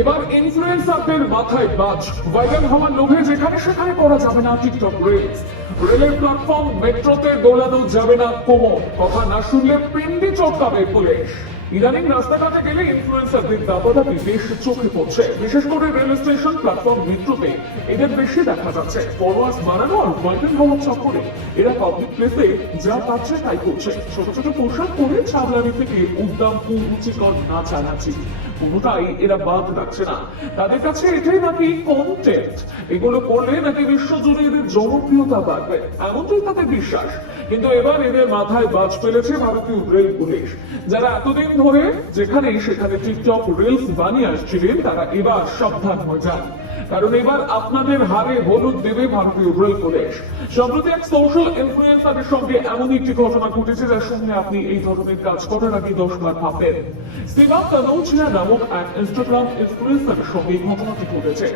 এবার ইনফ্লুয়েন্সারদের মাথায় বাজ ভাইরাল হওয়ার লোভে যেখানে সেখানে করা যাবে না টিকটক রিলস রেলের প্ল্যাটফর্ম মেট্রোতে দৌড়ানো যাবে না কোমর। কথা না শুনলে পিন্ডি চটকাবে পুলিশ। ইদানিং রাস্তাঘাটে গেলে ইনফ্লুয়েন্সারদের দাবাদাবি বেশ চোখে পড়ছে। বিশেষ করে রেল স্টেশন প্ল্যাটফর্ম মেট্রোতে এদের বেশি দেখা যাচ্ছে। ফলোয়ার্স বাড়ানো আর ভাইরাল হওয়ার চক্করে। এরা পাবলিক প্লেসে যা পাচ্ছে তাই করছে। ছোট ছোট পোশাক পরে ছাবলামি থেকে উদ্দাম, কুরুচিকর নাচানাচি। কোনোটাই এরা বাদ রাখছে না। তাদের কাছে এটাই নাকি কন্টেন্ট এগুলো করলে নাকি বিশ্বজুড়ে এদের জনপ্রিয়তা বাড়বে। এমনটাই তাদের বিশ্বাস। কিন্তু এবার এদের মাথায় বাজ ফেলেছে ভারতীয় রেল পুলিশ। যারা এতদিন ধরে যেখানে সেখানে টিকটক রিলস বানিয়ে আসছিলেন তারা এবার সাবধান হয়ে যান। কারণ এবার আপনাদের হারে হলুদ দেবে ভারতীয় রেল পুলিশ সম্প্রতি এক সোশ্যাল ইনফ্লুয়েন্সারের সঙ্গে এমন একটি ঘটনা ঘটেছে যার সঙ্গে আপনি এই ধরনের কাজ করার আগে দশবার ভাববেন। সিমা কানৌচিয়া নামক এক ইনস্টাগ্রাম ইনফ্লুয়েন্সারের সঙ্গে ঘটনাটি ঘটেছে,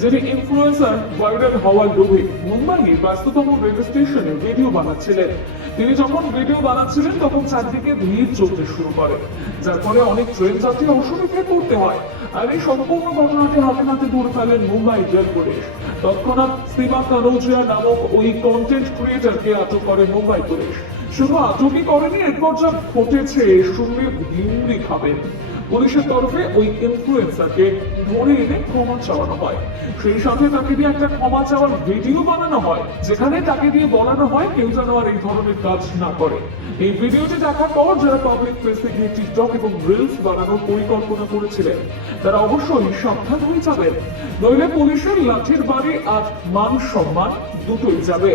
যিনি ইনফ্লুয়েন্সার ভাইরাল হওয়ার লোভে মুম্বাইয়ের ব্যস্ততম রেল স্টেশনে ভিডিও বানাচ্ছিলেন। তিনি যখন ভিডিও বানাচ্ছিলেন, তখন চারদিকে ভিড় চলতে শুরু করে, যার ফলে অনেক ট্রেন যাত্রী অসুবিধায় পড়তে হয়। আর এই সম্পূর্ণ ঘটনাটি হাতে নাতে ধরে ফেলেন মুম্বাই জেল পুলিশ তৎক্ষণাৎ সীমা কানৌজিয়া নামক ওই কন্টেন্ট ক্রিয়েটারকে আটক করে মুম্বাই পুলিশ। শুধু আটকই করেনি, এরপর যা ঘটেছে, শুনলে ভিমরি খাবেন পুলিশের তরফে ওই ইনফ্লুয়েন্সারকে ধরে এনে ক্ষমা চাওয়ানো হয়। সেই সাথে তাকে দিয়ে একটা ক্ষমা চাওয়ার ভিডিও বানানো হয়, যেখানে তাকে দিয়ে বলানো হয়, কেউ যেন আর এই ধরনের কাজ না করে। এই ভিডিওটি দেখার পর যারা পাবলিক প্লেসে গিয়ে টিকটক এবং রিলস বানানোর পরিকল্পনা করেছিলেন, তারা অবশ্যই সাবধান হয়ে যাবেন। নইলে পুলিশের লাঠির বাড়ি আর মান সম্মান দুটোই যাবে।